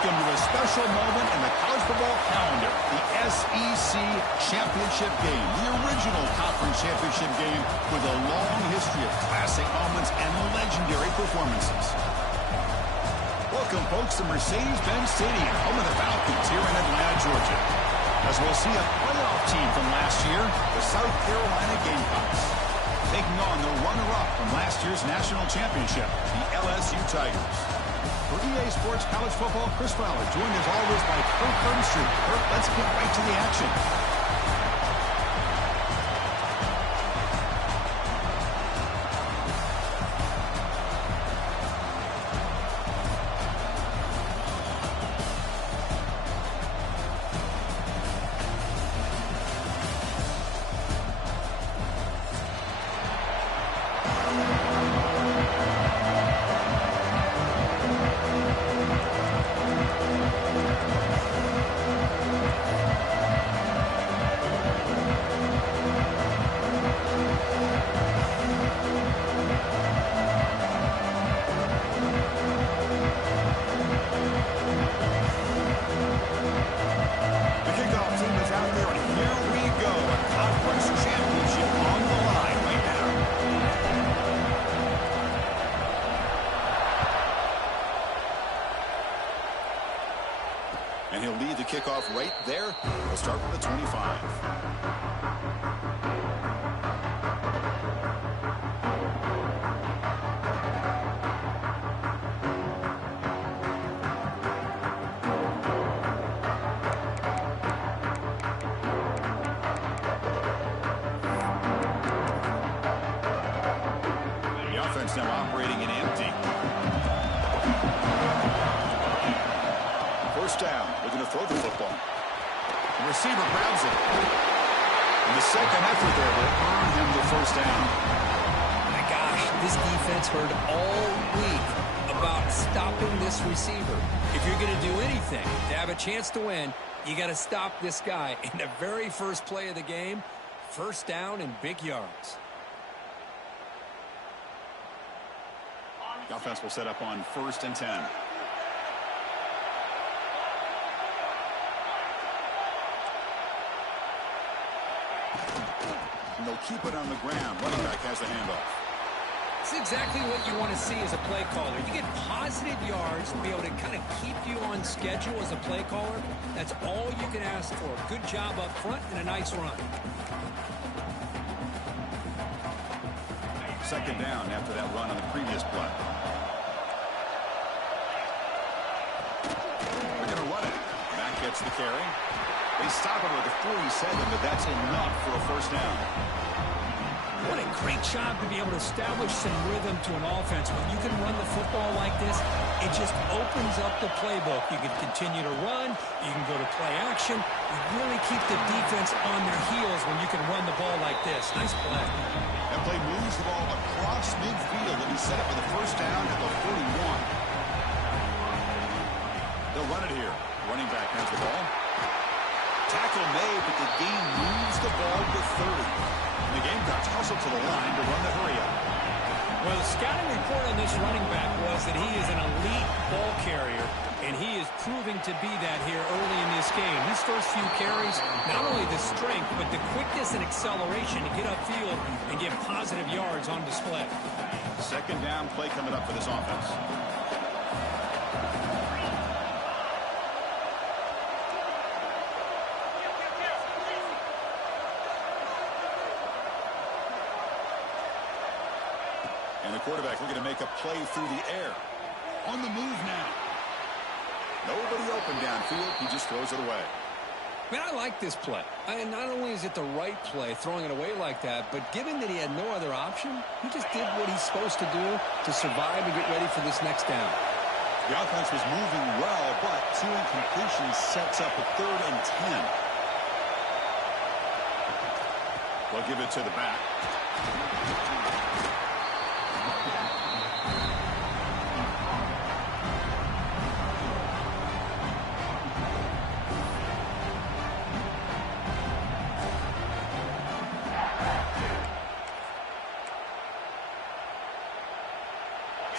Welcome to a special moment in the college football calendar, the SEC Championship Game, the original conference championship game with a long history of classic moments and legendary performances. Welcome, folks, to Mercedes-Benz Stadium, home of the Falcons here in Atlanta, Georgia. As we'll see a playoff team from last year, the South Carolina Gamecocks, taking on the runner-up from last year's national championship, the LSU Tigers. For EA Sports College Football, Chris Fowler, joined as always by Kirk Herbstreit. Kirk, let's get right to the action. And he'll lead the kickoff right there. We'll start with the 25. The offense now operating in empty. First down. They're going to throw the football. The receiver grabs it. And the second effort there will earn him the first down. My gosh, this defense heard all week about stopping this receiver. If you're going to do anything to have a chance to win, you got to stop this guy. In the very first play of the game, first down and big yards. The offense will set up on 1st and 10. And they'll keep it on the ground. Running back has the handoff. It's exactly what you want to see as a play caller. You get positive yards to be able to kind of keep you on schedule as a play caller. That's all you can ask for. Good job up front and a nice run. Second down after that run on the previous play. They're going to run it. Back gets the carry. They stop it with a 47, but that's enough for a first down. What a great job to be able to establish some rhythm to an offense. When you can run the football like this, it just opens up the playbook. You can continue to run. You can go to play action. You really keep the defense on their heels when you can run the ball like this. Nice play. That play moves the ball across midfield, and he set it for the first down at the 41. They'll run it here. Running back has the ball. Tackle made, but the game moves the ball to 30. And the Gamecocks hustle to the line to run the hurry-up. Well, the scouting report on this running back was that he is an elite ball carrier, and he is proving to be that here early in this game. These first few carries, not only the strength, but the quickness and acceleration to get upfield and get positive yards on display. Second down play coming up for this offense. And the quarterback looking to make a play through the air. On the move now. Nobody open downfield. He just throws it away. Man, I like this play. Not only is it the right play, throwing it away like that, but given that he had no other option, he just did what he's supposed to do to survive and get ready for this next down. The offense was moving well, but 2 incompletions sets up a 3rd and 10. They'll give it to the back.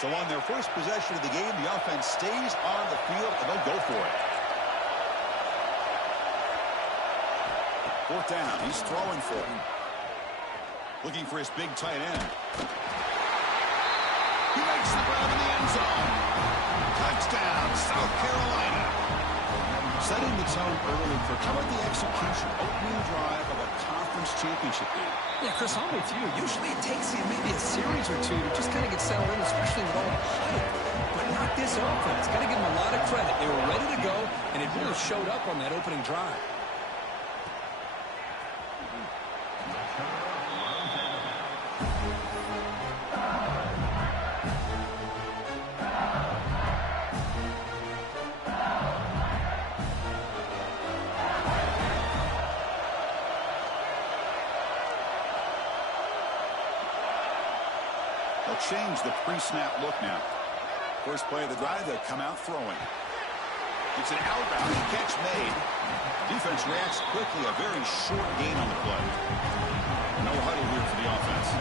So on their first possession of the game, the offense stays on the field, and they'll go for it. Fourth down. He's throwing for him. Looking for his big tight end. He makes the grab in the end zone. Touchdown, South Carolina. Setting the tone early for how about the execution, opening drive of a conference championship game. Yeah, Chris, I'm with you. Usually it takes you maybe a series or two to just kind of get settled in, especially with all the hype. But not this offense. Got to give them a lot of credit. They were ready to go, and it really showed up on that opening drive. Change the pre-snap look now. First play of the drive, they'll come out throwing. It's an outbound catch made. Defense reacts quickly. A very short gain on the play. No huddle here for the offense.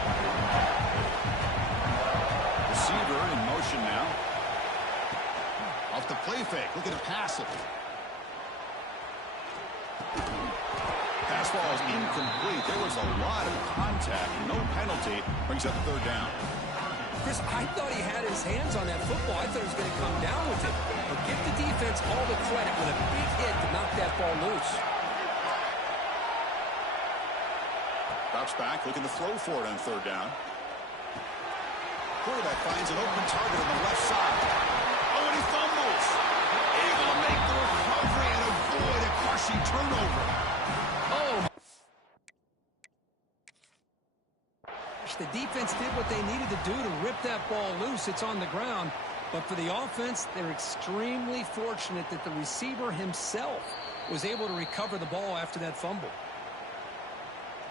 Receiver in motion now. Off the play fake. Looking to pass it. Pass ball is incomplete. There was a lot of contact. No penalty. Brings up third down. Chris, I thought he had his hands on that football. I thought he was going to come down with it. But give the defense all the credit with a big hit to knock that ball loose. Drops back, looking to throw for it on third down. Quarterback finds an open target on the left side. Oh, and he fumbles. Able to make the recovery and avoid a crushing turnover. Oh, the defense did what they needed to do to rip that ball loose. It's on the ground. But for the offense, they're extremely fortunate that the receiver himself was able to recover the ball after that fumble.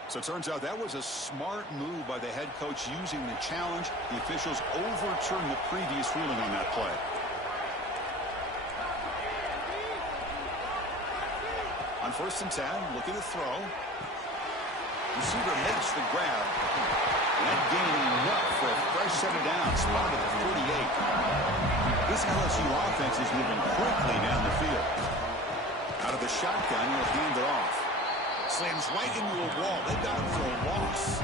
So it turns out that was a smart move by the head coach using the challenge. The officials overturned the previous ruling on that play. On 1st and 10, looking to throw. Receiver makes the grab. That gaining enough for a fresh set of downs. Spotted at 48. This LSU offense is moving quickly down the field. Out of the shotgun, he'll hand it off. Slams right into a wall. They got him for a loss.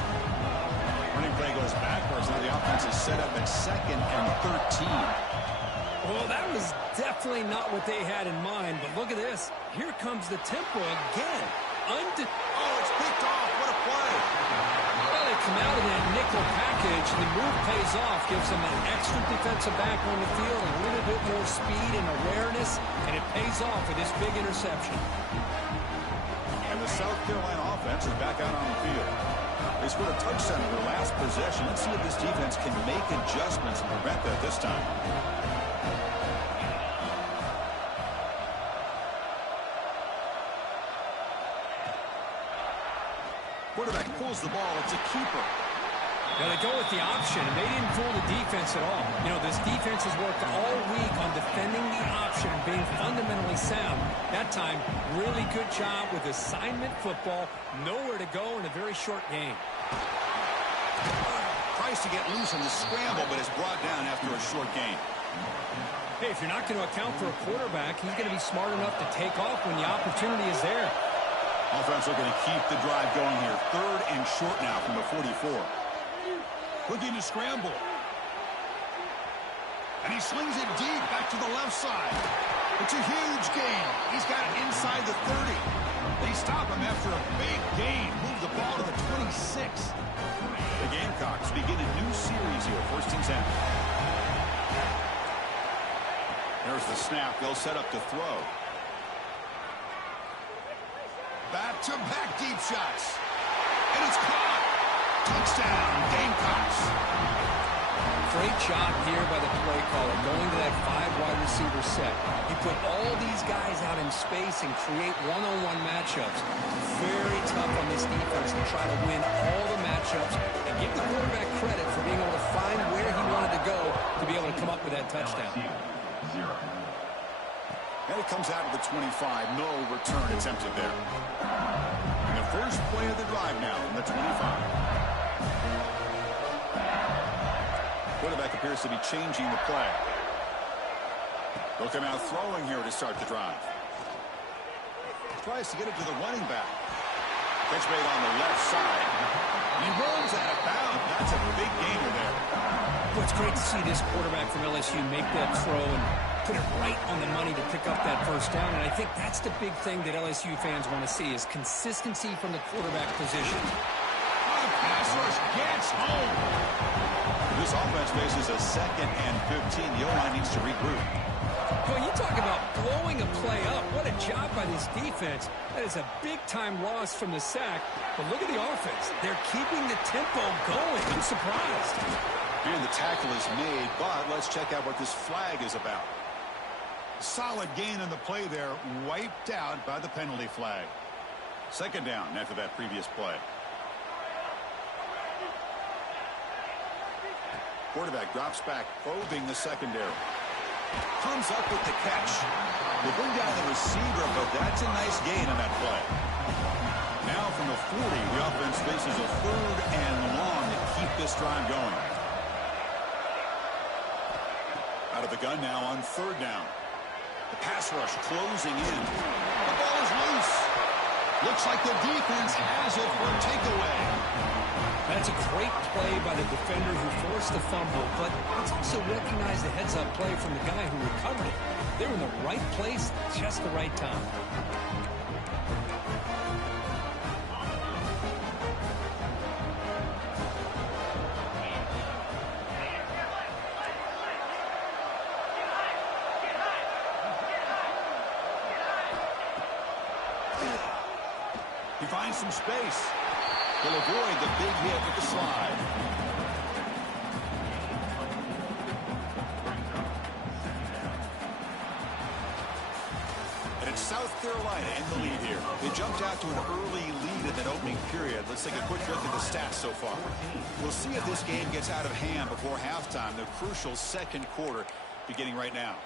Running play goes backwards. Now the offense is set up at 2nd and 13. Well, that was definitely not what they had in mind. But look at this. Here comes the tempo again. Oh, it's picked off. What a play. Well, they come out of that nickel package. The move pays off. Gives them an extra defensive back on the field. A little bit more speed and awareness. And it pays off with this big interception. And the South Carolina offense is back out on the field. They scored a touchdown in their last possession. Let's see if this defense can make adjustments and prevent that this time. Quarterback pulls the ball. It's a keeper. Now they go with the option, and they didn't fool the defense at all. You know, this defense has worked all week on defending the option and being fundamentally sound. That time, really good job with assignment football. Nowhere to go in a very short game. Tries to get loose on the scramble, but is brought down after a short gain. Hey, if you're not going to account for a quarterback, he's going to be smart enough to take off when the opportunity is there. Offense looking to keep the drive going here. 3rd and short now from the 44. Looking to scramble. And he slings it deep back to the left side. It's a huge gain. He's got it inside the 30. They stop him after a big gain. Move the ball to the 26. The Gamecocks begin a new series here. 1st and 10. There's the snap. They'll set up to throw. Back-to-back deep shots. And it's caught. Touchdown, Gamecocks. Great job here by the play caller, going to that 5 wide receiver set. He put all these guys out in space and create one-on-one matchups. Very tough on this defense to try to win all the matchups and give the quarterback credit for being able to find where he wanted to go to be able to come up with that touchdown. And it comes out of the 25. No return attempted there. And the first play of the drive now from the 25. Quarterback appears to be changing the play. They'll come out throwing here to start the drive. Tries to get it to the running back. Catch made on the left side. He runs out of bounds. That's a big gainer there. Well, it's great to see this quarterback from LSU make that throw and put it right on the money to pick up that first down. And I think that's the big thing that LSU fans want to see is consistency from the quarterback position. The pass rush gets home. This offense faces a 2nd and 15. The O-line needs to regroup. Well, you talk about blowing a play up. What a job by this defense. That is a big-time loss from the sack. But look at the offense. They're keeping the tempo going. I'm surprised. And the tackle is made, but let's check out what this flag is about. Solid gain on the play there, wiped out by the penalty flag. 2nd down after that previous play. Quarterback drops back, probing the secondary. Comes up with the catch. They bring down the receiver, but that's a nice gain on that play. Now from the 40, the offense faces a 3rd and long to keep this drive going. Out of the gun now on 3rd down. The pass rush closing in. The ball is loose. Looks like the defense has it for a takeaway. That's a great play by the defender who forced the fumble, but let's also recognize the heads-up play from the guy who recovered it. They're in the right place, just the right time. He finds some space. He'll avoid the big hit with the slide. And it's South Carolina in the lead here. They jumped out to an early lead in that opening period. Let's take a quick look at the stats so far. We'll see if this game gets out of hand before halftime. The crucial 2nd quarter beginning right now.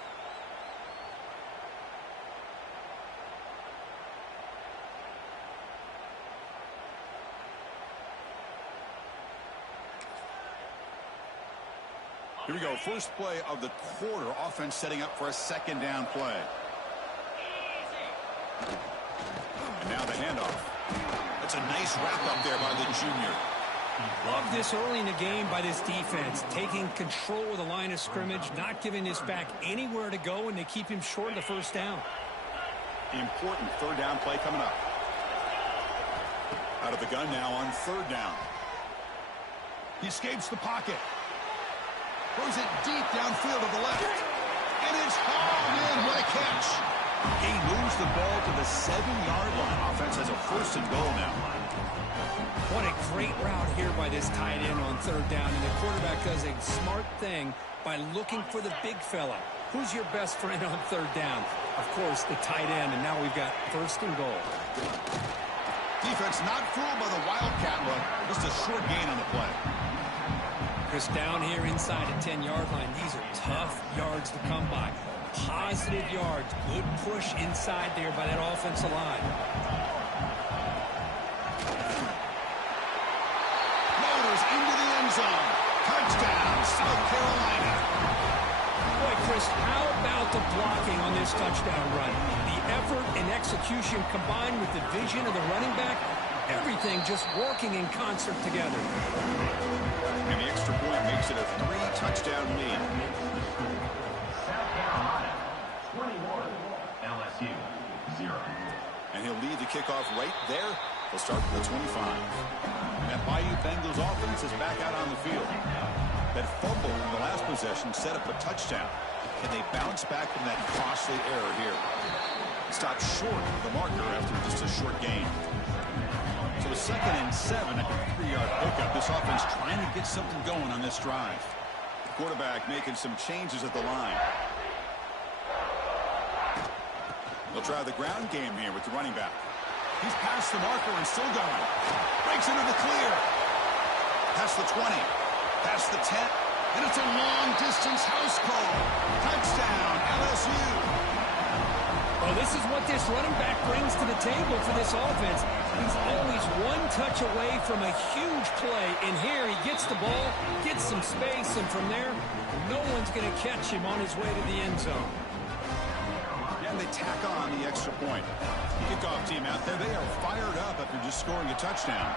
Here we go. First play of the quarter. Offense setting up for a 2nd down play. And now the handoff. That's a nice wrap up there by the junior. Love this early in the game by this defense. Taking control of the line of scrimmage, not giving this back anywhere to go, and they keep him short of the first down. Important 3rd down play coming up. Out of the gun now on 3rd down. He escapes the pocket. Throws it deep downfield to the left. And it's hauled in. What a catch. He moves the ball to the 7-yard line. Offense has a 1st and goal now. What a great route here by this tight end on 3rd down. And the quarterback does a smart thing by looking for the big fella. Who's your best friend on 3rd down? Of course, the tight end. And now we've got 1st and goal. Defense not fooled by the Wildcat look. Just a short gain on the play. Chris, down here inside the 10-yard line, these are tough yards to come by. Positive yards. Good push inside there by that offensive line. Motors into the end zone. Touchdown, South Carolina. Boy, Chris, how about the blocking on this touchdown run? The effort and execution combined with the vision of the running back, everything just working in concert together. And the extra point makes it a 3-touchdown lead. South Carolina, 21, LSU, 0. And he'll lead the kickoff right there. He'll start from the 25. That Bayou Bengals offense is back out on the field. That fumble in the last possession set up a touchdown. Can they bounce back from that costly error here? Stopped short of the marker after just a short gain. So a 2nd and 7 at the 3-yard pickup. This offense trying to get something going on this drive. The quarterback making some changes at the line. They'll try the ground game here with the running back. He's past the marker and still going. Breaks into the clear. Past the 20. Past the 10. And it's a long-distance house call. Touchdown, LSU. Well, this is what this running back brings to the table for this offense. He's always one touch away from a huge play. And here he gets the ball, gets some space, and from there, no one's going to catch him on his way to the end zone. And they tack on the extra point. Kickoff team out there, they are fired up after just scoring a touchdown.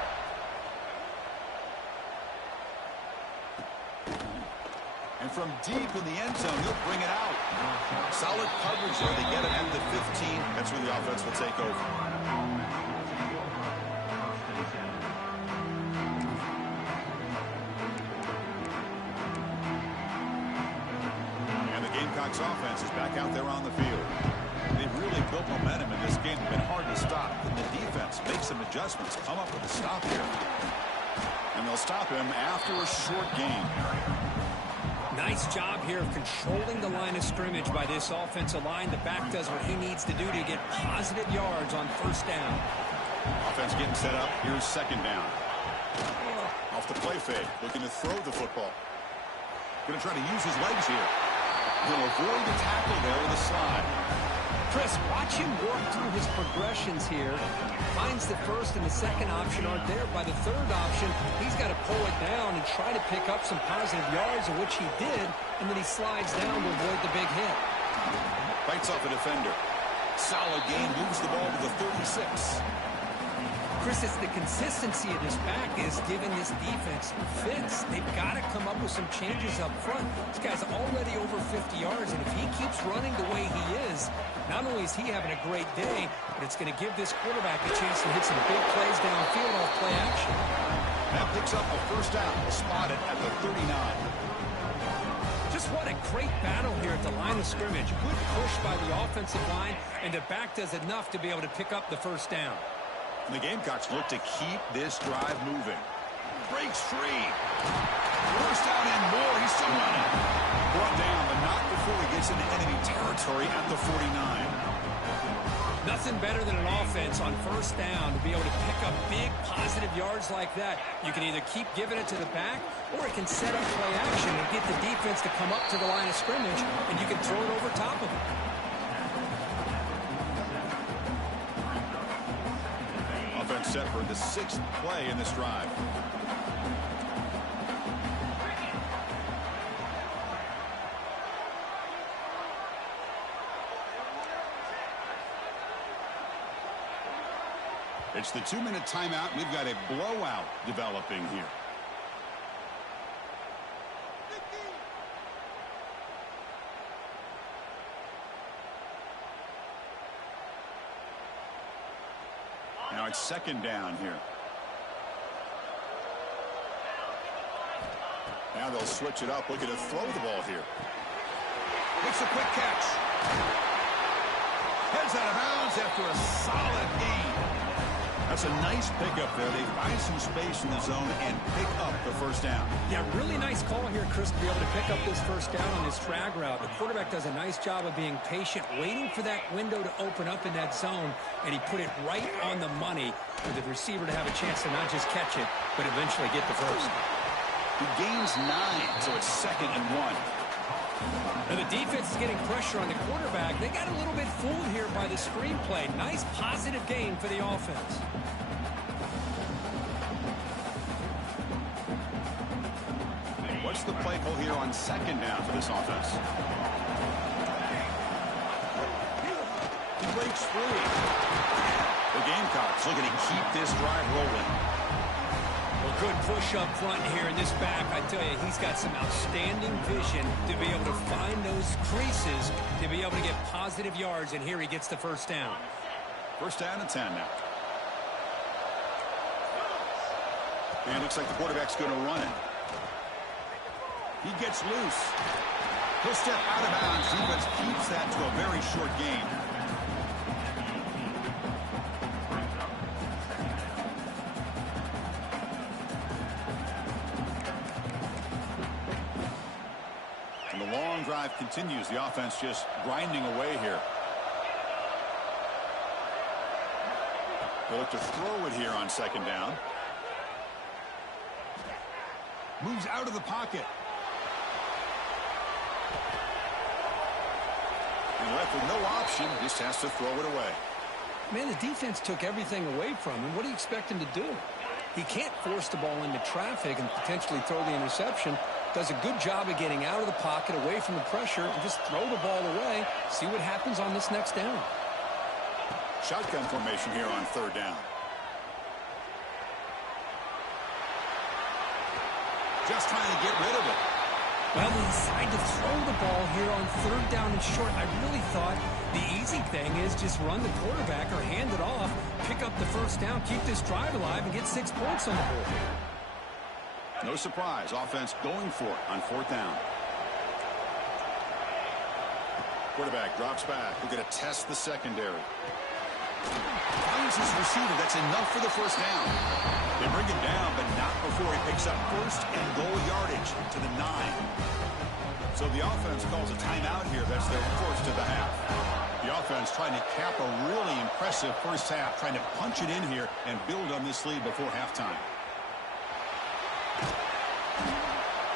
And from deep in the end zone, he'll bring it out. Solid coverage there. They get it at the 15. That's where the offense will take over. And the Gamecocks offense is back out there on the field. They've really built momentum in this game. It's been hard to stop. And the defense makes some adjustments, come up with a stop here. And they'll stop him after a short gain. Nice job here of controlling the line of scrimmage by this offensive line. The back does what he needs to do to get positive yards on first down. Offense getting set up. Here's second down. Off the play fake. Looking to throw the football. Going to try to use his legs here. He'll avoid the tackle there with a slide. Chris, watch him work through his progressions here. Finds the first and the second option aren't there. By the third option, he's got to pull it down and try to pick up some positive yards, of which he did, and then he slides down to avoid the big hit. Bites off a defender. Solid gain, moves the ball to the 36. Chris, it's the consistency of this back is giving this defense fits. They've got to come up with some changes up front. This guy's already over 50 yards, and if he keeps running the way he is, not only is he having a great day, but it's going to give this quarterback a chance to hit some big plays downfield off play action. That picks up a first down. Spotted at the 39. Just what a great battle here at the line of scrimmage. Good push by the offensive line, and the back does enough to be able to pick up the first down. The Gamecocks look to keep this drive moving. Breaks free. First down and more. He's still running. Brought down, but not before he gets into enemy territory at the 49. Nothing better than an offense on first down to be able to pick up big positive yards like that. You can either keep giving it to the back, or it can set up play action and get the defense to come up to the line of scrimmage, and you can throw it over top of it. Offense set for the 6th play in this drive. It's the 2-minute timeout. We've got a blowout developing here. Now it's second down here. Now they'll switch it up, looking to throw the ball here. Makes a quick catch. Heads out of bounds after a solid gain. That's a nice pickup there. They find some space in the zone and pick up the first down. Yeah, really nice call here, Chris, to be able to pick up this first down on this drag route. The quarterback does a nice job of being patient, waiting for that window to open up in that zone, and he put it right on the money for the receiver to have a chance to not just catch it, but eventually get the first. He gains 9, so it's 2nd and 1. And the defense is getting pressure on the quarterback. They got a little bit fooled here by the screenplay. Nice positive gain for the offense. What's the play call here on second down for this offense? He breaks free. The Gamecocks looking to keep this drive rolling. Well, good push up front here in this back. I tell you, he's got some outstanding vision to be able to find those creases, to be able to get positive yards, and here he gets the first down. First down and 10 now. And it looks like the quarterback's going to run it. He gets loose. He'll step out of bounds. Defense keeps that to a very short gain. And the long drive continues. The offense just grinding away here. They look to throw it here on second down. Moves out of the pocket. And left with no option, just has to throw it away. Man, the defense took everything away from him. What do you expect him to do? He can't force the ball into traffic and potentially throw the interception. Does a good job of getting out of the pocket, away from the pressure, and just throw the ball away. See what happens on this next down. Shotgun formation here on third down. Just trying to get rid of it. Well, they decide to throw the ball here on third down and short. I really thought the easy thing is just run the quarterback or hand it off, pick up the first down, keep this drive alive, and get 6 points on the board. No surprise. Offense going for it on fourth down. Quarterback drops back. We're going to test the secondary. Finds his receiver. That's enough for the first down. They bring him down, but not before he picks up first and goal yardage to the 9. So the offense calls a timeout here. That's their first of the half. The offense trying to cap a really impressive first half, trying to punch it in here and build on this lead before halftime.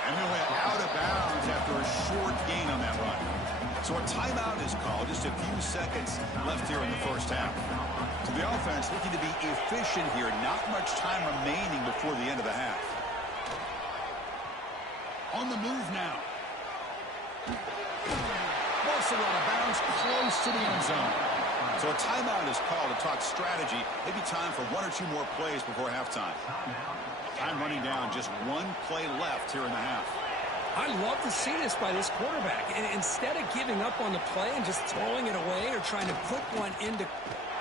And he went out of bounds after a short gain on that run. So a timeout is called. Just a few seconds left here in the first half. So the offense looking to be efficient here. Not much time remaining before the end of the half. On the move now. Ball's out of bounds, close to the end zone. So a timeout is called to talk strategy. Maybe time for 1 or 2 more plays before halftime. Time running down, just 1 play left here in the half. I love to see this by this quarterback. And instead of giving up on the play and just throwing it away or trying to put one into...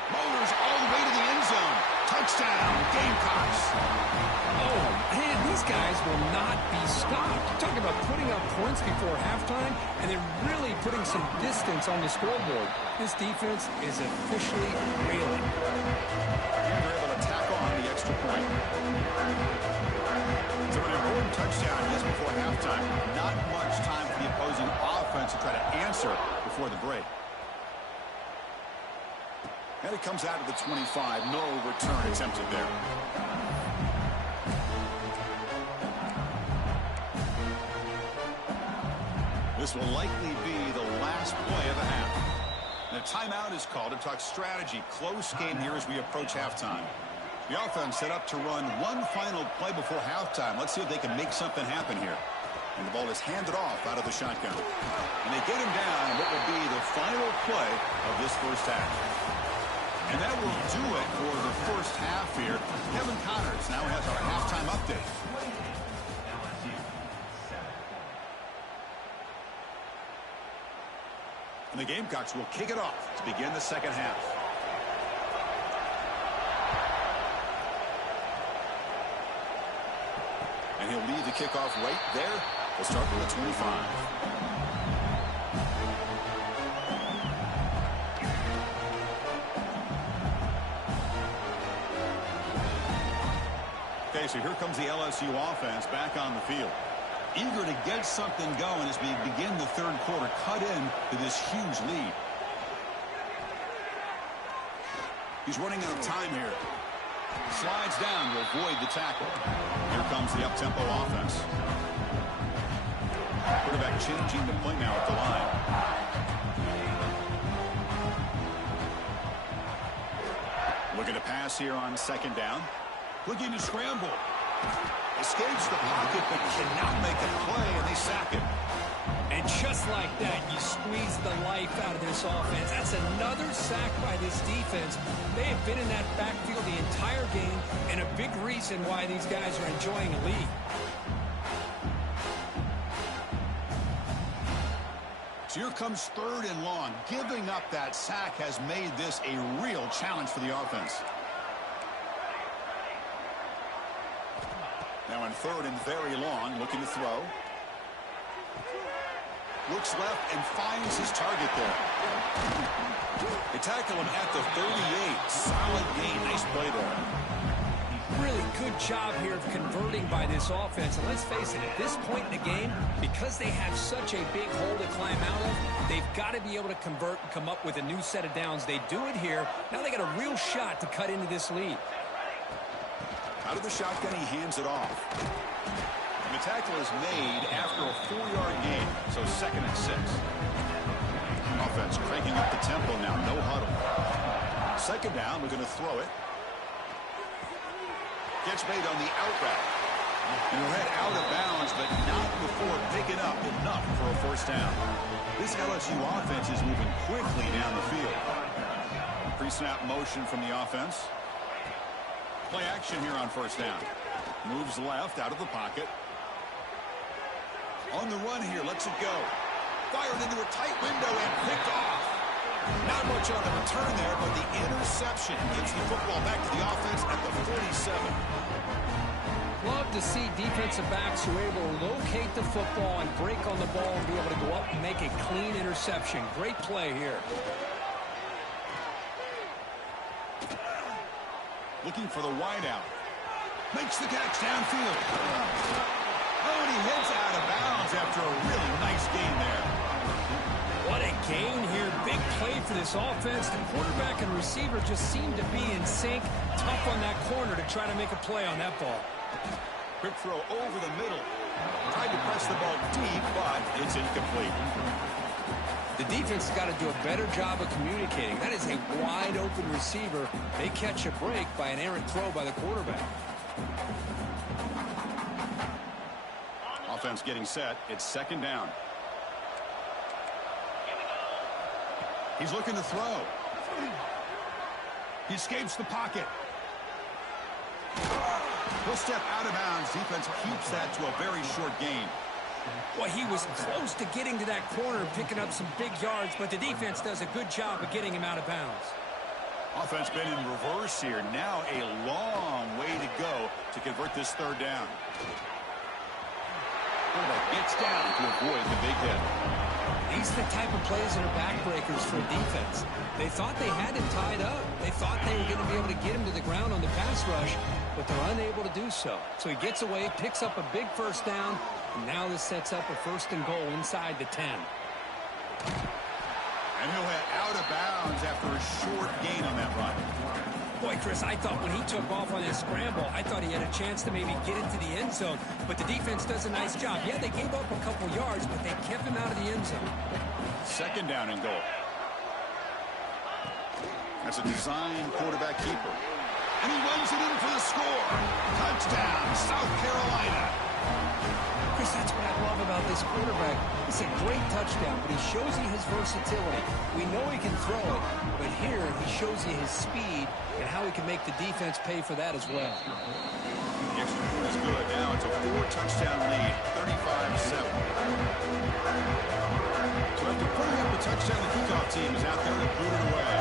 Motors all the way to the end zone. Touchdown, Gamecocks. Oh, man, these guys will not be stopped. Talk about putting up points before halftime, and then really putting some distance on the scoreboard. This defense is officially reeling. And they're able to tack on the extra point. So an important touchdown just before halftime. Not much time for the opposing offense to try to answer before the break. And it comes out of the 25. No return attempted there. This will likely be the last play of the half. And a timeout is called to talk strategy. Close game here as we approach halftime. The offense set up to run one final play before halftime. Let's see if they can make something happen here. And the ball is handed off out of the shotgun. And they get him down in what will be the final play of this first half. And that will do it for the first half here. Kevin Connors now has our halftime update. And the Gamecocks will kick it off to begin the second half. And he'll lead the kickoff right there. We'll start with the 25. Okay, so here comes the LSU offense back on the field. Eager to get something going as we begin the third quarter. Cut in to this huge lead. He's running out of time here. Slides down to avoid the tackle. Here comes the up-tempo offense. Quarterback changing the play now at the line. Looking to pass here on second down. Looking to scramble. Escapes the pocket, but cannot make a play, and they sack him. And just like that, you squeeze the life out of this offense. That's another sack by this defense. They have been in that backfield the entire game, and a big reason why these guys are enjoying a lead. So here comes third and long. Giving up that sack has made this a real challenge for the offense. Now in third and very long, looking to throw. Looks left and finds his target there. They tackle him at the 38. Solid gain. Nice play there. Really good job here of converting by this offense. And let's face it, at this point in the game, because they have such a big hole to climb out of, they've got to be able to convert and come up with a new set of downs. They do it here. Now they got a real shot to cut into this lead. Out of the shotgun, he hands it off. And the tackle is made after a 4-yard gain, so 2nd and 6. Offense defense cranking up the tempo now. No huddle. Second down. We're going to throw it. Gets made on the out route. And he'll head out of bounds, but not before picking up enough for a first down. This LSU offense is moving quickly down the field. Pre-snap motion from the offense. Play action here on first down. Moves left out of the pocket. On the run here, lets it go. Fired into a tight window and picked off. Not much on the return there, but the interception gives the football back to the offense at the 47. Love to see defensive backs who are able to locate the football and break on the ball and be able to go up and make a clean interception. Great play here. Looking for the wideout. Makes the catch downfield. Oh, and he heads out of bounds after a really nice gain there. What a gain here. Big play for this offense. The quarterback and receiver just seem to be in sync. Tough on that corner to try to make a play on that ball. Quick throw over the middle. Tried to press the ball deep, but it's incomplete. The defense has got to do a better job of communicating. That is a wide-open receiver. They catch a break by an errant throw by the quarterback. Offense getting set. It's second down. He's looking to throw. He escapes the pocket. He'll step out of bounds. Defense keeps that to a very short gain. Well, he was close to getting to that corner and picking up some big yards, but the defense does a good job of getting him out of bounds. Offense been in reverse here. Now a long way to go to convert this third down. Quarterback gets down to avoid the big hit. These are the type of plays that are backbreakers for a defense. They thought they had him tied up. They thought they were going to be able to get him to the ground on the pass rush, but they're unable to do so. So he gets away, picks up a big first down, and now this sets up a first and goal inside the 10. And he'll head out of bounds after a short gain on that run. Boy, Chris, I thought when he took off on his scramble, I thought he had a chance to maybe get into the end zone. But the defense does a nice job. Yeah, they gave up a couple yards, but they kept him out of the end zone. Second down and goal. That's a design quarterback keeper. And he runs it in for the score. Touchdown, South Carolina. Chris, that's what I love about this quarterback. It's a great touchdown, but he shows you his versatility. We know he can throw it, but here he shows you his speed and how he can make the defense pay for that as well. The extra point is good. Now it's a 4-touchdown lead, 35-7. So after putting up a touchdown, the kickoff team is out there to boot it away.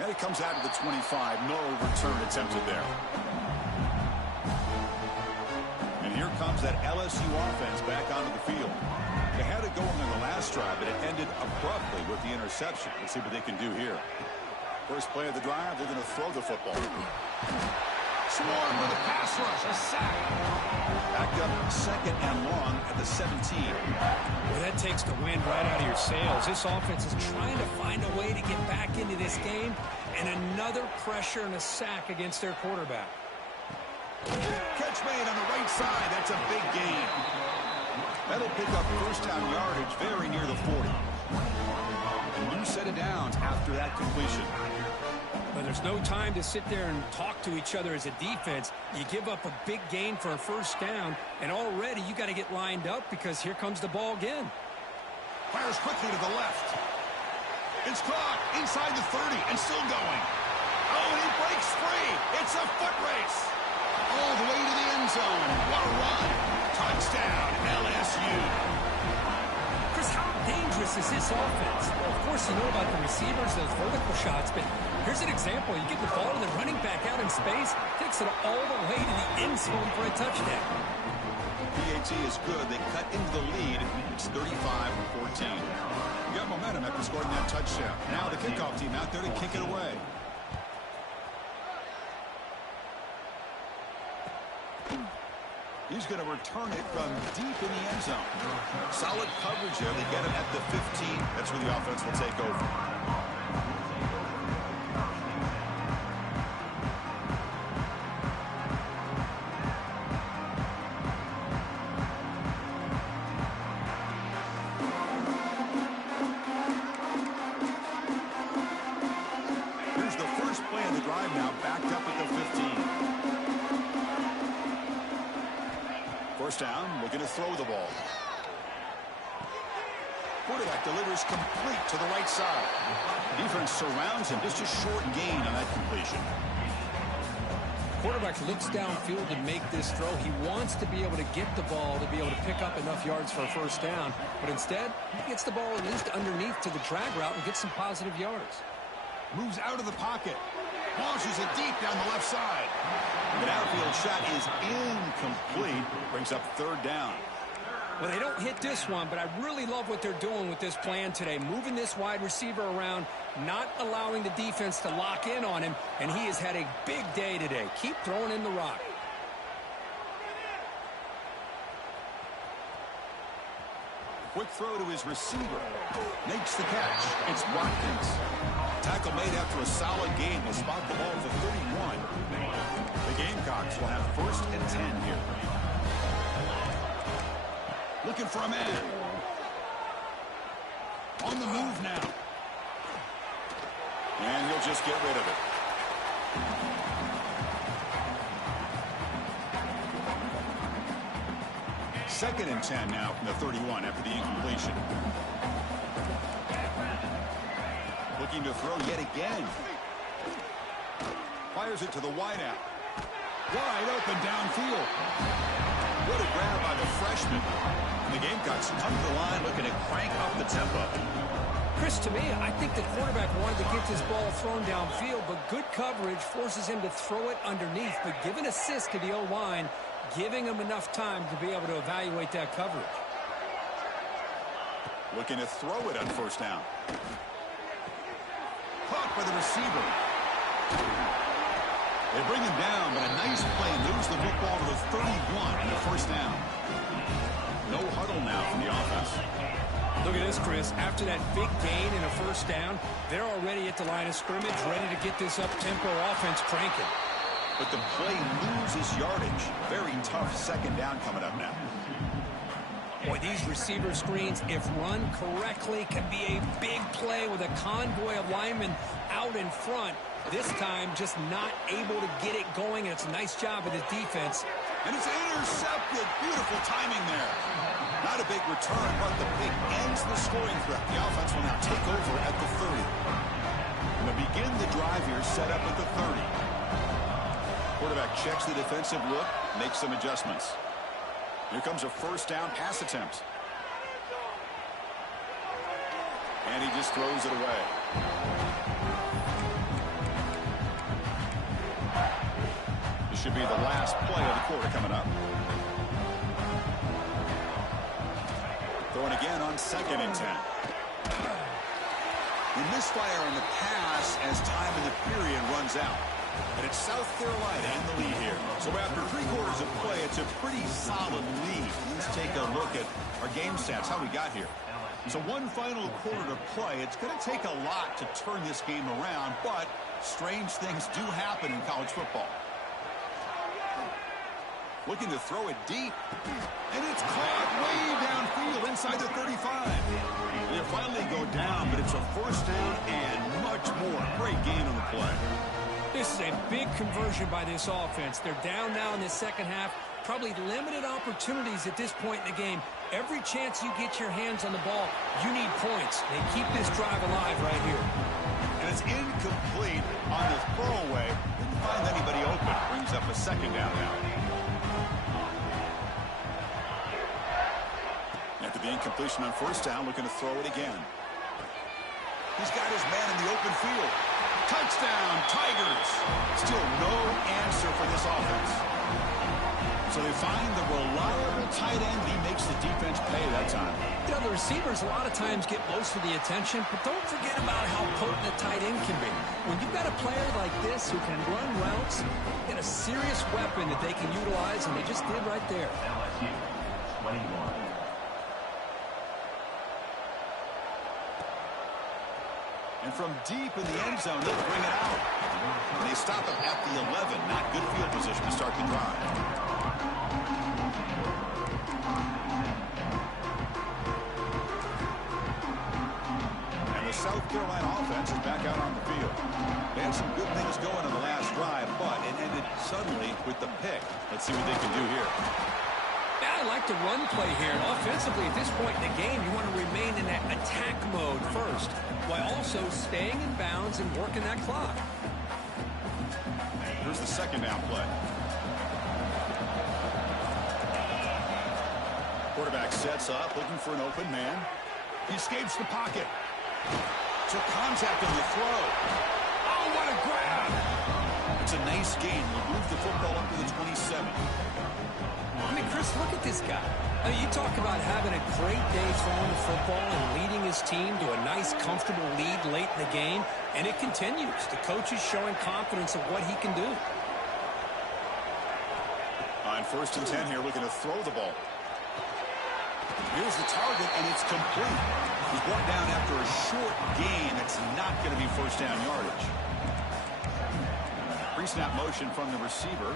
And it comes out to the 25. No return attempted there. And here comes that LSU offense back onto the field. They had it going on the last drive, but it ended abruptly with the interception. Let's see what they can do here. First play of the drive, they're going to throw the football. Swarm with a pass rush, a sack. Back up second and long at the 17. Well, that takes the wind right out of your sails. This offense is trying to find a way to get back into this game, and another pressure and a sack against their quarterback. Catch made on the right side. That's a big gain. That'll pick up first down yardage very near the 40. A new set of downs after that completion. But there's no time to sit there and talk to each other as a defense. You give up a big gain for a first down, and already you got to get lined up because here comes the ball again. Fires quickly to the left. It's caught inside the 30 and still going. Oh, and he breaks free. It's a foot race. All the way to the end zone. What a run. Touchdown, LSU. Chris, how dangerous is this offense? Well, of course, you know about the receivers, those vertical shots, but here's an example. You get the ball to the running back out in space, takes it all the way to the end zone for a touchdown. PAT is good. They cut into the lead. It's 35-14. You got momentum after scoring that touchdown. Now the kickoff team out there to kick it away. He's going to return it from deep in the end zone. Solid coverage there. They get him at the 15. That's where the offense will take over. Looking to throw the ball. Quarterback delivers complete to the right side. Defense surrounds him. Just a short gain on that completion. Quarterback looks downfield to make this throw. He wants to be able to get the ball to be able to pick up enough yards for a first down. But instead, he gets the ball at least underneath to the drag route and gets some positive yards. Moves out of the pocket. Launches it deep down the left side. The downfield shot is incomplete. Brings up third down. Well, they don't hit this one, but I really love what they're doing with this plan today. Moving this wide receiver around, not allowing the defense to lock in on him, and he has had a big day today. Keep throwing in the rock. Quick throw to his receiver. Makes the catch. It's Watkins. Tackle made after a solid gain. Will spot the ball for 31. The Gamecocks will have 1st and 10 here. Looking for a man. On the move now. And he'll just get rid of it. Second and 10 now from the 31 after the incompletion. Looking to throw yet again. Fires it to the wideout. Wide open downfield. What a grab by the freshman. And the Gamecocks come to the line looking to crank up the tempo. Chris, to me, I think the quarterback wanted to get this ball thrown downfield, but good coverage forces him to throw it underneath. But give an assist to the O-line, giving him enough time to be able to evaluate that coverage. Looking to throw it on first down. Caught by the receiver. They bring him down, but a nice play moves the football to the 31 and the first down. No huddle now from the offense. Look at this, Chris. After that big gain and a first down, they're already at the line of scrimmage, ready to get this up-tempo offense cranking. But the play loses yardage. Very tough second down coming up now. Boy, these receiver screens, if run correctly, can be a big play with a convoy of linemen out in front. This time, just not able to get it going, and it's a nice job of the defense. And it's intercepted. Beautiful timing there. Not a big return, but the pick ends the scoring threat. The offense will now take over at the 30. And they'll begin the drive here, set up at the 30. Quarterback checks the defensive look, makes some adjustments. Here comes a first down pass attempt. And he just throws it away. This should be the last play of the quarter coming up. Throwing again on 2nd and 10. We misfire on the pass as time in the period runs out. And it's South Carolina in the lead here. So after 3 quarters of play, it's a pretty solid lead. Let's take a look at our game stats, how we got here. So 1 final quarter to play. It's going to take a lot to turn this game around, but strange things do happen in college football. Looking to throw it deep. And it's caught way downfield inside the 35. They finally go down, but it's a first down and much more. Great gain on the play. This is a big conversion by this offense. They're down now in the second half. Probably limited opportunities at this point in the game. Every chance you get your hands on the ball, you need points. They keep this drive alive right here. And it's incomplete on the throwaway. Didn't find anybody open. Brings up a second down now. After the incompletion on first down, looking to throw it again. He's got his man in the open field. Touchdown, Tigers. Still no answer for this offense. So they find the reliable tight end. He makes the defense pay that time. You know, the receivers a lot of times get most of the attention, but don't forget about how potent a tight end can be. When you've got a player like this who can run routes, get a serious weapon that they can utilize, and they just did right there. LSU 21. And from deep in the end zone, they'll bring it out. And they stop him at the 11. Not good field position to start the drive. And the South Carolina offense is back out on the field. They had some good things going on the last drive, but it ended suddenly with the pick. Let's see what they can do here. Now I like the run play here. Offensively, at this point in the game, you want to remain in that attack mode first, while also staying in bounds and working that clock. Here's the second down play. Quarterback sets up, looking for an open man. He escapes the pocket. Took contact on the throw. Oh, what a grab! It's a nice gain. He'll move the football up to the 27. I mean, Chris, look at this guy. I mean, you talk about having a great day throwing the football and leading his team to a nice, comfortable lead late in the game, and it continues. The coach is showing confidence of what he can do. On 1st and 10 here, looking to throw the ball. Here's the target, and it's complete. He's brought down after a short gain. It's not going to be first down yardage. Pre-snap motion from the receiver.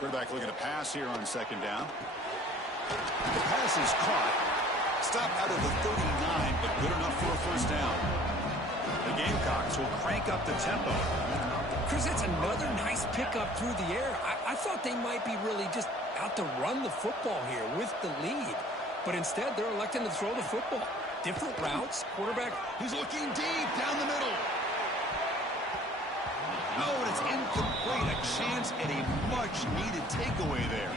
Quarterback looking to pass here on 2nd down. The pass is caught. Stop out of the 39, but good enough for a first down. The Gamecocks will crank up the tempo. Chris, that's another nice pickup through the air. I thought they might be really just out to run the football here with the lead. But instead, they're electing to throw the football. Different routes. Quarterback, he's looking deep down the middle. No, and it's incomplete. A chance at a much-needed takeaway there.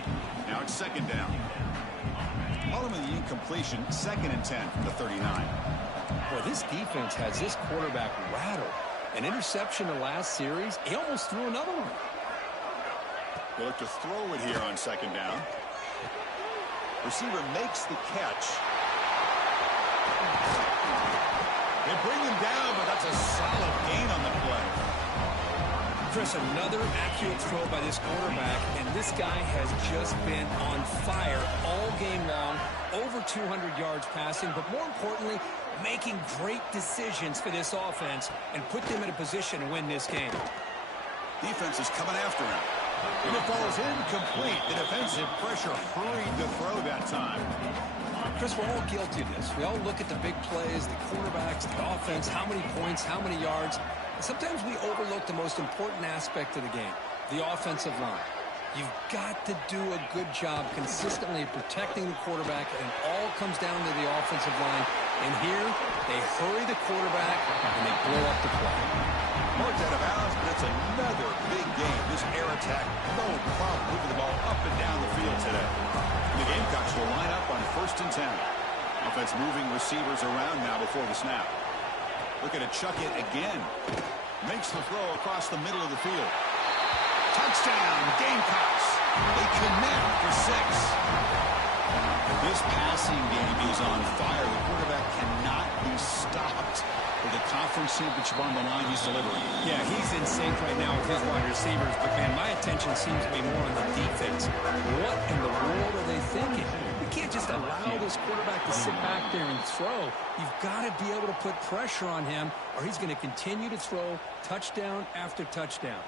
Now it's 2nd down. Following the incompletion, 2nd and 10 from the 39. Well, this defense has this quarterback rattled. An interception the last series, he almost threw another one. They look to throw it here on 2nd down. Receiver makes the catch. They bring him down, but that's a solid gain on the play. Chris, another accurate throw by this quarterback, and this guy has just been on fire all game long, over 200 yards passing, but more importantly, making great decisions for this offense and put them in a position to win this game. Defense is coming after him. And it falls incomplete. The defensive pressure hurried the throw that time. Chris, we're all guilty of this. We all look at the big plays, the quarterbacks, the offense, how many points, how many yards. Sometimes we overlook the most important aspect of the game, the offensive line. You've got to do a good job consistently protecting the quarterback, and it all comes down to the offensive line. And here, they hurry the quarterback, and they blow up the play. Marked out of bounds, but it's another big game. This air attack, no problem moving the ball up and down the field today. The Gamecocks will line up on 1st and 10. Offense moving receivers around now before the snap. Looking to chuck it again. Makes the throw across the middle of the field. Touchdown, Gamecocks. They connect for 6. This passing game is on fire. The quarterback cannot be stopped. With the conference championship on the line, he's delivering. Yeah, he's in sync right now with his wide receivers, but man, my attention seems to be more on the defense. What in the world are they thinking? You can't just allow this quarterback to sit back there and throw. You've got to be able to put pressure on him, or he's going to continue to throw touchdown after touchdown.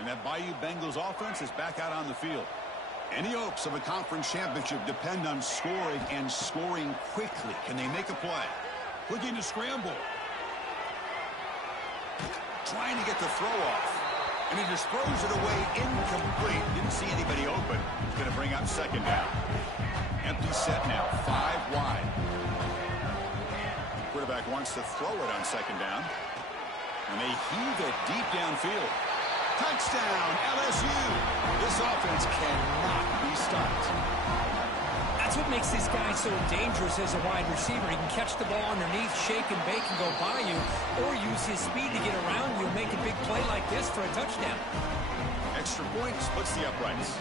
And that Bayou Bengals offense is back out on the field. Any hopes of a conference championship depend on scoring and scoring quickly. Can they make a play? Looking to scramble. Trying to get the throw off. And he just throws it away incomplete. Didn't see anybody open. He's going to bring up 2nd down. Empty set now, 5 wide. Quarterback wants to throw it on 2nd down. And they heave it deep downfield. Touchdown, LSU. This offense cannot be stopped. That's what makes this guy so dangerous as a wide receiver. He can catch the ball underneath, shake and bake and go by you, or use his speed to get around you and make a big play like this for a touchdown. Extra point splits the uprights.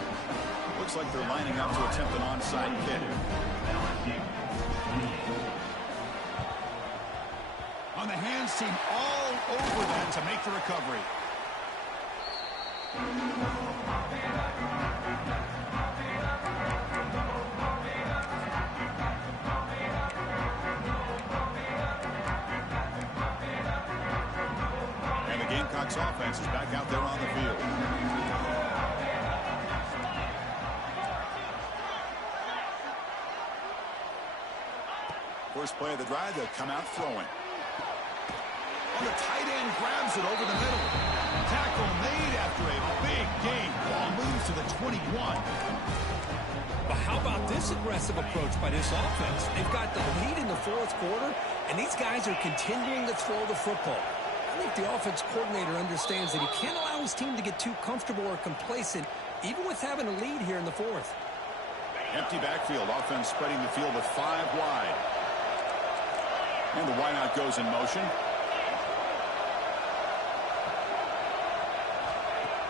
Looks like they're lining up to attempt an onside kick. On the hands team all over them to make the recovery. And the Gamecocks offense is back out there on the field. First play of the drive, they'll come out throwing. On the tight end, grabs it over the middle. Tackle made after a big gain. Ball moves to the 21. But how about this aggressive approach by this offense? They've got the lead in the fourth quarter, and these guys are continuing to throw the football. I think the offense coordinator understands that he can't allow his team to get too comfortable or complacent, even with having a lead here in the fourth. Empty backfield. Offense spreading the field with 5 wide. And the wideout goes in motion.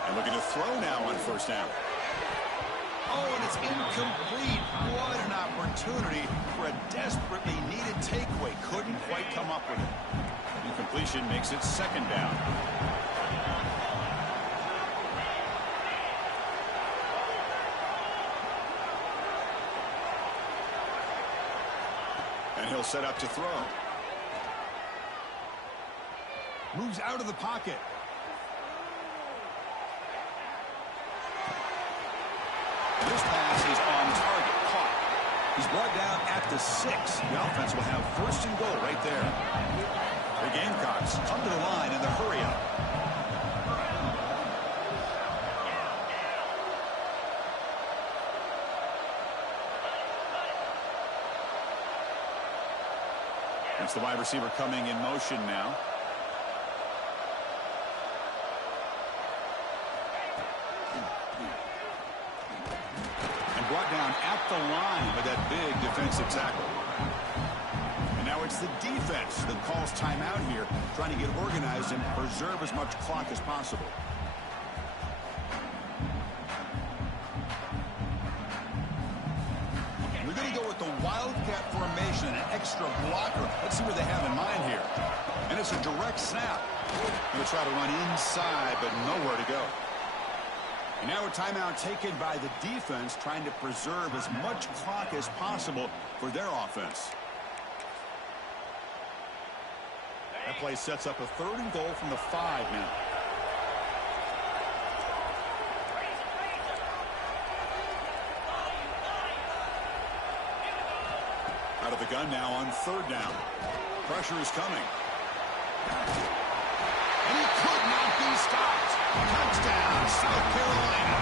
And looking to throw now on first down. Oh, and it's incomplete. What an opportunity for a desperately needed takeaway. Couldn't quite come up with it. Incompletion makes it second down. And he'll set up to throw. Moves out of the pocket. This pass is on target. Caught. He's brought down at the 6. The offense will have first and goal right there. The Gamecocks come to the line in the hurry-up. That's the wide receiver coming in motion now. Brought down at the line by that big defensive tackle. And now it's the defense that calls timeout here, trying to get organized and preserve as much clock as possible. We're going to go with the Wildcat formation and an extra blocker. Let's see what they have in mind here. And it's a direct snap. Going to try to run inside, but nowhere to go. And now a timeout taken by the defense, trying to preserve as much clock as possible for their offense. That play sets up a third and goal from the 5 now. Out of the gun now on third down. Pressure is coming. And he could not be stopped. Touchdown, South Carolina.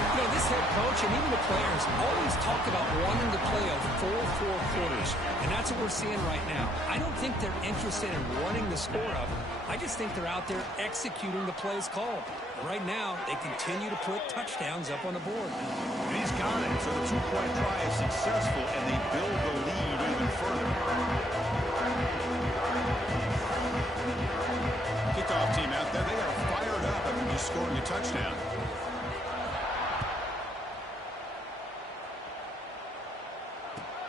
You know, this head coach and even the players always talk about wanting to play a full 4 quarters, and that's what we're seeing right now. I don't think they're interested in running the score up. I just think they're out there executing the plays called. And right now, they continue to put touchdowns up on the board. And he's got it, so the 2-point try is successful, and they build the lead even further. Kickoff team out there, they are fired up after just scoring a touchdown.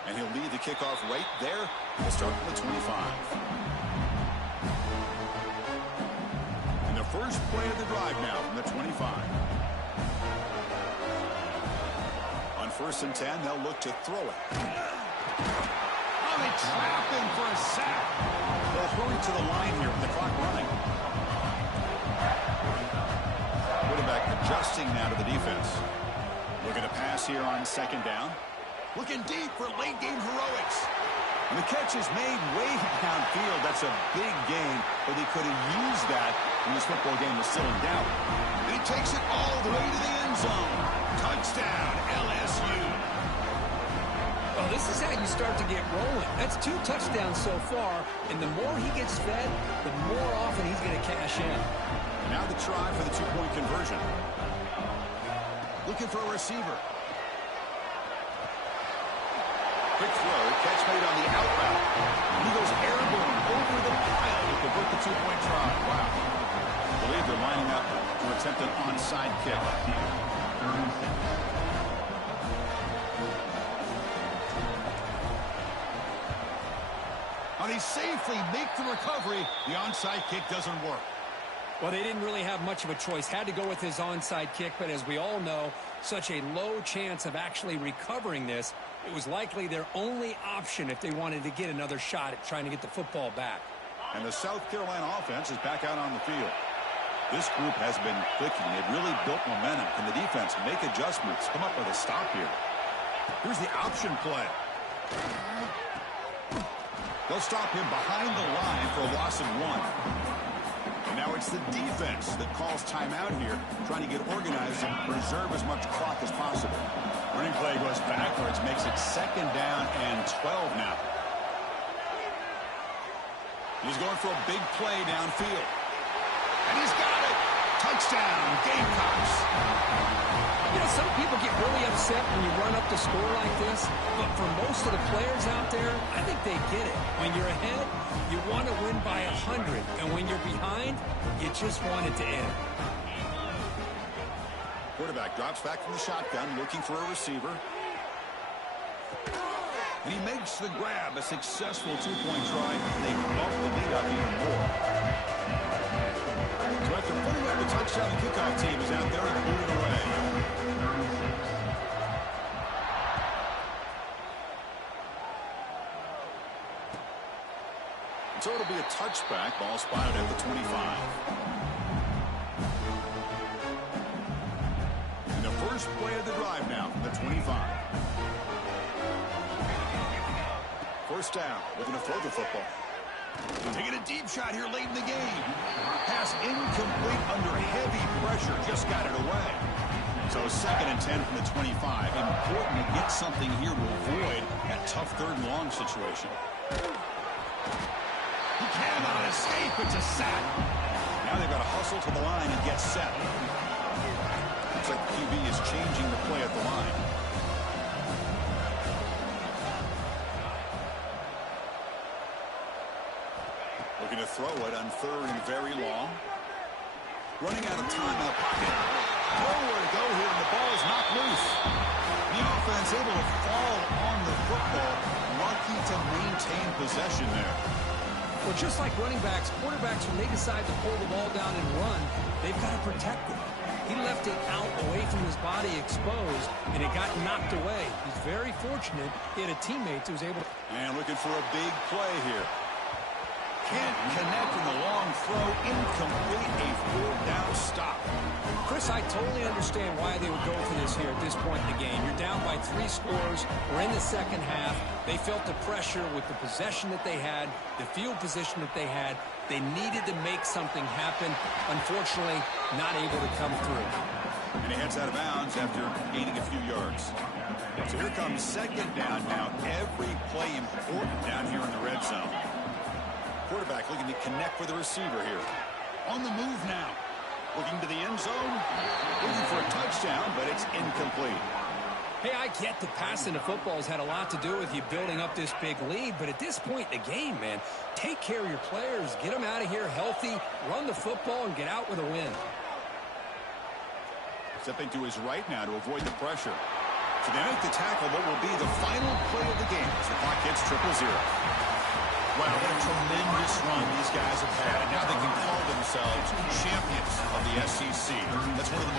And he'll lead the kickoff right there. He'll start from the 25. And the first play of the drive now from the 25. On 1st and 10, they'll look to throw it. Oh, they trap him for a sack. They'll hurry to the line here with the clock running. Quarterback adjusting now to the defense. Looking to pass here on 2nd down. Looking deep for late-game heroics. And the catch is made way downfield. That's a big gain, but they could have used that when this football game was still in doubt. And he takes it all the way to the end zone. Touchdown, LSU. Well, this is how you start to get rolling. That's 2 touchdowns so far, and the more he gets fed, the more often he's going to cash in. Now the try for the 2-point conversion. Looking for a receiver. Quick throw, catch made on the out route. And he goes airborne over the pile to convert the 2-point try. Wow. I believe they're lining up to attempt an onside kick. How they safely make the recovery. The onside kick doesn't work. Well, they didn't really have much of a choice. Had to go with his onside kick, but as we all know, such a low chance of actually recovering this. It was likely their only option if they wanted to get another shot at trying to get the football back. And the South Carolina offense is back out on the field. This group has been clicking. They've really built momentum. Can the defense make adjustments? Come up with a stop here. Here's the option play. They'll stop him behind the line for a loss of 1. And now it's the defense that calls timeout here, trying to get organized and preserve as much clock as possible. Running play goes backwards, makes it 2nd down and 12 now. He's going for a big play downfield. And he's got it! Touchdown, Gamecocks! You know, some people get really upset when you run up the score like this, but for most of the players out there, I think they get it. When you're ahead, you want to win by 100, and when you're behind, you just want it to end. Quarterback drops back from the shotgun, looking for a receiver. And he makes the grab, a successful 2-point try. They bump the lead up even more. So after putting up the touchdown, the kickoff team is out there and booting away. So it'll be a touchback. Ball spotted at the 25. And the first play of the drive now from the 25. First down, looking to throw the football. Taking a deep shot here late in the game. Pass incomplete under heavy pressure. Just got it away. So 2nd and 10 from the 25. Important to get something here to avoid that tough 3rd and long situation. He cannot escape. It's a sack. Now they've got to hustle to the line and get set. Looks like the QB is changing the play at the line. Looking to throw it on 3rd and very long. Running out of time in the pocket. Nowhere to go here, and the ball is knocked loose. The offense able to fall on the football. Lucky to maintain possession there. Well, just like running backs, quarterbacks, when they decide to pull the ball down and run, they've got to protect it. He left it out away from his body exposed, and it got knocked away. He's very fortunate he had a teammate who was able to... And looking for a big play here. Can't connect in the long throw. Incomplete. A 4th down stop. Chris, I totally understand why they would go for this here at this point in the game. You're down by 3 scores. We're in the 2nd half. They felt the pressure with the possession that they had, the field position that they had. They needed to make something happen. Unfortunately, not able to come through. And he heads out of bounds after gaining a few yards. So here comes 2nd down now. Every play important down here in the red zone. Quarterback looking to connect with the receiver here. On the move now. Looking to the end zone. Looking for a touchdown, but it's incomplete. Hey, I get that passing the football has had a lot to do with you building up this big lead, but at this point in the game, man, take care of your players, get them out of here healthy, run the football, and get out with a win. Stepping to his right now to avoid the pressure. So they make the tackle, what will be the final play of the game as the clock hits 0-0. Wow, what a tremendous run these guys have had, and now they can call themselves champions of the SEC. That's one of the